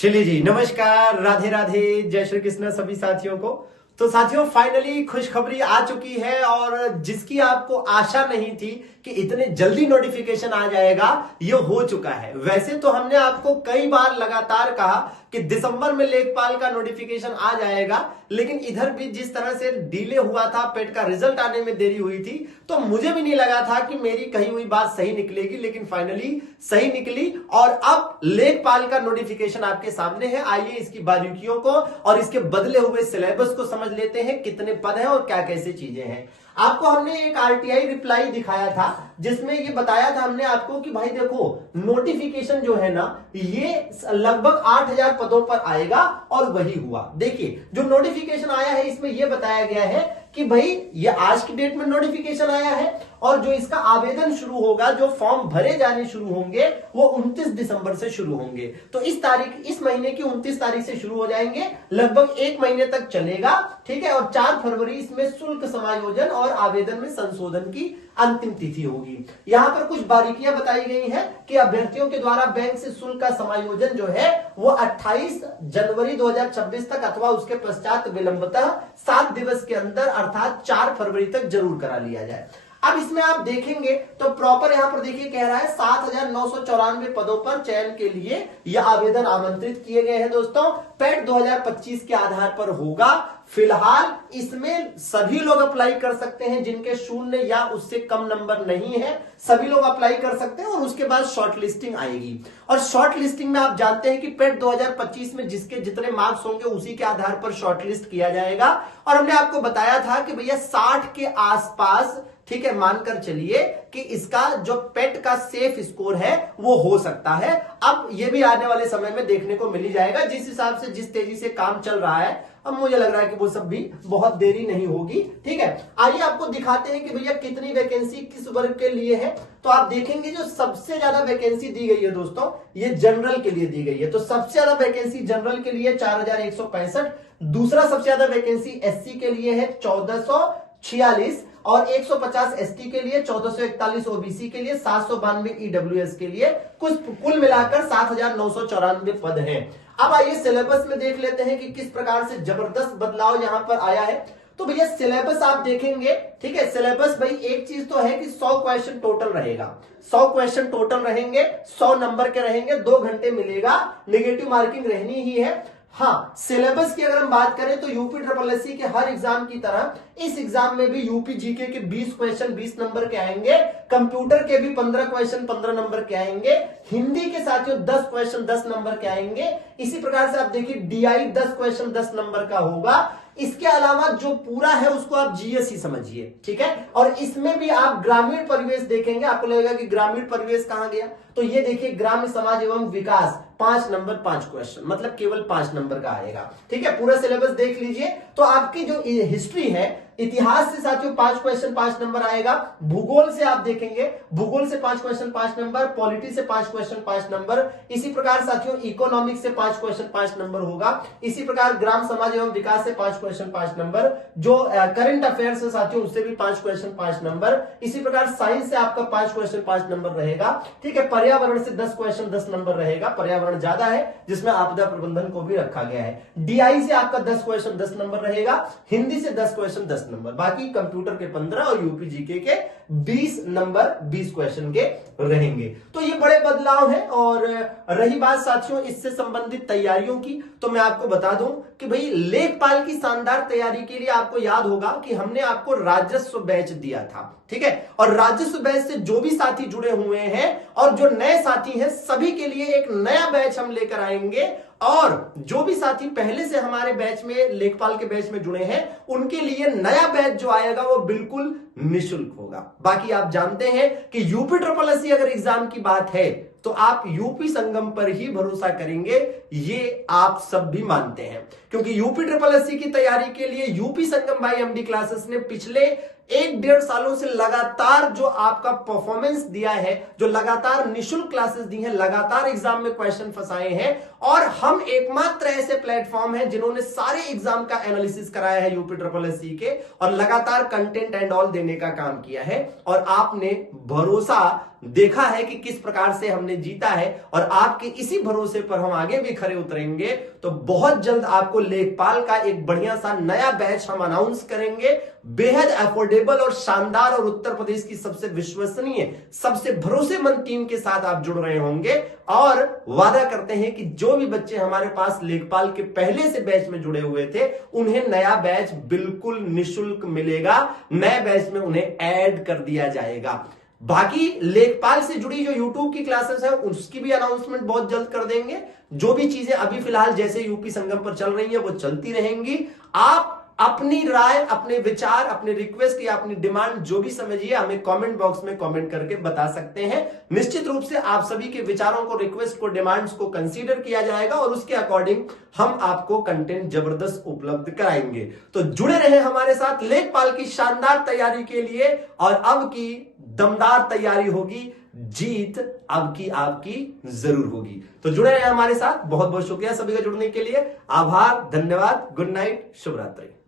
चलिए जी, नमस्कार, राधे राधे, जय श्री कृष्ण सभी साथियों को। तो साथियों, फाइनली खुशखबरी आ चुकी है और जिसकी आपको आशा नहीं थी कि इतने जल्दी नोटिफिकेशन आ जाएगा, ये हो चुका है। वैसे तो हमने आपको कई बार लगातार कहा कि दिसंबर में लेखपाल का नोटिफिकेशन आ जाएगा, लेकिन इधर भी जिस तरह से डिले हुआ था, पेट का रिजल्ट आने में देरी हुई थी, तो मुझे भी नहीं लगा था कि मेरी कही हुई बात सही निकलेगी, लेकिन फाइनली सही निकली और अब लेखपाल का नोटिफिकेशन आपके सामने है। आइए इसकी बारीकियों को और इसके बदले हुए सिलेबस को समझ लेते हैं, कितने पद हैं और क्या कैसे चीजें हैं। आपको हमने एक आरटीआई रिप्लाई दिखाया था जिसमें ये बताया था हमने आपको कि भाई देखो, नोटिफिकेशन जो है ना, ये लगभग 8000 पदों पर आएगा और वही हुआ। देखिए, जो नोटिफिकेशन आया है इसमें यह बताया गया है कि भाई ये आज की डेट में नोटिफिकेशन आया है और जो इसका आवेदन शुरू होगा, जो फॉर्म भरे जाने शुरू होंगे, वो 29 दिसंबर से शुरू होंगे। तो इस महीने की 29 तारीख से शुरू हो जाएंगे, लगभग 1 महीने तक चलेगा, ठीक है। और 4 फरवरी इसमें शुल्क समायोजन और आवेदन में संशोधन की अंतिम तिथि होगी। यहां पर कुछ बारीकियां बताई गई हैं कि अभ्यर्थियों के द्वारा बैंक से शुल्क का समायोजन जो है वो 28 जनवरी 2026 तक अथवा उसके पश्चात विलंबतः 7 दिवस के अंदर अर्थात 4 फरवरी तक जरूर करा लिया जाए। अब इसमें आप देखेंगे तो प्रॉपर यहां पर देखिए कह रहा है 7994 पदों पर चयन के लिए यह आवेदन आमंत्रित किए गए हैं। दोस्तों, पेट 2025 के आधार पर होगा। फिलहाल इसमें सभी लोग अप्लाई कर सकते हैं जिनके 0 या उससे कम नंबर नहीं है, सभी लोग अप्लाई कर सकते हैं और उसके बाद शॉर्ट लिस्टिंग आएगी। और शॉर्ट लिस्टिंग में आप जानते हैं कि पेट 2025 में जिसके जितने मार्क्स होंगे उसी के आधार पर शॉर्ट लिस्ट किया जाएगा। और हमने आपको बताया था कि भैया 60 के आसपास, ठीक है, मानकर चलिए कि इसका जो पेट का सेफ स्कोर है वो हो सकता है। अब ये भी आने वाले समय में देखने को मिल जाएगा, जिस हिसाब से जिस तेजी से काम चल रहा है। अब मुझे लग रहा है कि वो सब भी बहुत देरी नहीं होगी, ठीक है। आइए आपको दिखाते हैं कि भैया कितनी वैकेंसी किस वर्ग के लिए है। तो आप देखेंगे जो सबसे ज्यादा वैकेंसी दी गई है दोस्तों, ये जनरल के लिए दी गई है। तो सबसे ज्यादा वैकेंसी जनरल के लिए 4165, दूसरा सबसे ज्यादा वैकेंसी एससी के लिए है 1446 और 150 एसटी के लिए, 1441 ओबीसी के लिए, 792 ईडब्ल्यूएस के लिए, कुल मिलाकर 7994 पद हैं। अब आइए सिलेबस में देख लेते हैं कि किस प्रकार से जबरदस्त बदलाव यहां पर आया है। तो भैया सिलेबस आप देखेंगे, ठीक है। सिलेबस भाई एक चीज तो है कि 100 क्वेश्चन टोटल रहेगा, 100 क्वेश्चन टोटल रहेंगे, 100 नंबर के रहेंगे, 2 घंटे मिलेगा, नेगेटिव मार्किंग रहनी ही है। हाँ, सिलेबस की अगर हम बात करें तो यूपी ट्रिपल एससी के हर एग्जाम की तरह इस एग्जाम में भी यूपी जीके के 20 क्वेश्चन 20 नंबर के आएंगे, कंप्यूटर के भी 15 क्वेश्चन 15 नंबर के आएंगे, हिंदी के साथियों 10 क्वेश्चन 10 नंबर के आएंगे। इसी प्रकार से आप देखिए डीआई 10 क्वेश्चन 10 नंबर का होगा। इसके अलावा जो पूरा है उसको आप जीएस ही समझिए, ठीक है। और इसमें भी आप ग्रामीण परिवेश देखेंगे, आपको लगेगा कि ग्रामीण परिवेश कहां गया, तो ये देखिए ग्राम्य समाज एवं विकास 5 नंबर 5 क्वेश्चन, मतलब केवल 5 नंबर का आएगा, ठीक है। पूरा सिलेबस देख लीजिए। तो आपकी जो हिस्ट्री है, इतिहास से साथियों 5 क्वेश्चन 5 नंबर आएगा, भूगोल से आप देखेंगे, भूगोल से 5 क्वेश्चन 5 नंबर, पॉलिटी से 5 क्वेश्चन 5 नंबर, इसी प्रकार साथियों इकोनॉमिक्स से 5 क्वेश्चन 5 नंबर होगा, इसी प्रकार ग्राम समाज एवं विकास से 5 क्वेश्चन 5 नंबर, जो करंट अफेयर्स है साथियों उससे भी 5 क्वेश्चन 5 नंबर, इसी प्रकार साइंस से आपका 5 क्वेश्चन 5 नंबर रहेगा, ठीक है। पर्यावरण से 10 क्वेश्चन 10 नंबर रहेगा, पर्यावरण ज्यादा है जिसमें आपदा प्रबंधन को भी रखा गया है। डीआई से आपका 10 क्वेश्चन 10 नंबर रहेगा, हिंदी से 10 क्वेश्चन 10 नंबर, बाकी कंप्यूटर के 15 और यूपी जीके के 20 नंबर 20 क्वेश्चन के रहेंगे। तो ये बड़े बदलाव हैं। और रही बात साथियों इससे संबंधित तैयारियों की, तो मैं आपको बता दूं कि भाई लेखपाल की शानदार तैयारी के लिए आपको याद होगा कि हमने आपको राजस्व बैच दिया था, ठीक है। और राजस्व बैच से जो भी साथी जुड़े हुए हैं और जो नए साथी हैं सभी के लिए एक नया बैच हम लेकर आएंगे। और जो भी साथी पहले से हमारे बैच में, लेखपाल के बैच में जुड़े हैं, उनके लिए नया बैच जो आएगा वो बिल्कुल निःशुल्क होगा। बाकी आप जानते हैं कि यूपी ट्रिपल एससी अगर एग्जाम की बात है तो आप यूपी संगम पर ही भरोसा करेंगे, ये आप सब भी मानते हैं, क्योंकि यूपी ट्रिपल एससी की तैयारी के लिए यूपी संगम बाय एमडी क्लासेस ने पिछले एक 1.5 सालों से लगातार जो आपका परफॉर्मेंस दिया है, जो लगातार निःशुल्क क्लासेस दी हैं, लगातार एग्जाम में क्वेश्चन फंसाए हैं, और हम एकमात्र ऐसे प्लेटफॉर्म हैं जिन्होंने सारे एग्जाम का एनालिसिस कराया है UPSSC के, और लगातार कंटेंट एंड ऑल देने का काम किया है, और आपने भरोसा देखा है कि किस प्रकार से हमने जीता है, और आपके इसी भरोसे पर हम आगे भी खरे उतरेंगे। तो बहुत जल्द आपको लेखपाल का एक बढ़िया सा नया बैच हम अनाउंस करेंगे, बेहद अफोर्डेबल और शानदार, और उत्तर प्रदेश की सबसे विश्वसनीय, सबसे भरोसेमंद टीम के साथ आप जुड़ रहे होंगे। और वादा करते हैं कि जो भी बच्चे हमारे पास लेखपाल के पहले से बैच में जुड़े हुए थे, उन्हें नया बैच बिल्कुल निःशुल्क मिलेगा, नए बैच में उन्हें ऐड कर दिया जाएगा। बाकी लेखपाल से जुड़ी जो YouTube की क्लासेस है उसकी भी अनाउंसमेंट बहुत जल्द कर देंगे। जो भी चीजें अभी फिलहाल जैसे यूपी संगम पर चल रही है वो चलती रहेंगी। आप अपनी राय, अपने विचार, अपने रिक्वेस्ट या अपनी डिमांड जो भी समझिए, हमें कमेंट बॉक्स में कमेंट करके बता सकते हैं। निश्चित रूप से आप सभी के विचारों को, रिक्वेस्ट को, डिमांड्स को कंसीडर किया जाएगा, और उसके अकॉर्डिंग हम आपको कंटेंट जबरदस्त उपलब्ध कराएंगे। तो जुड़े रहे हमारे साथ लेखपाल की शानदार तैयारी के लिए, और अब की दमदार तैयारी होगी, जीत अब की आपकी जरूर होगी। तो जुड़े रहे हमारे साथ। बहुत बहुत शुक्रिया सभी का जुड़ने के लिए। आभार, धन्यवाद, गुड नाइट, शुभ रात्रि।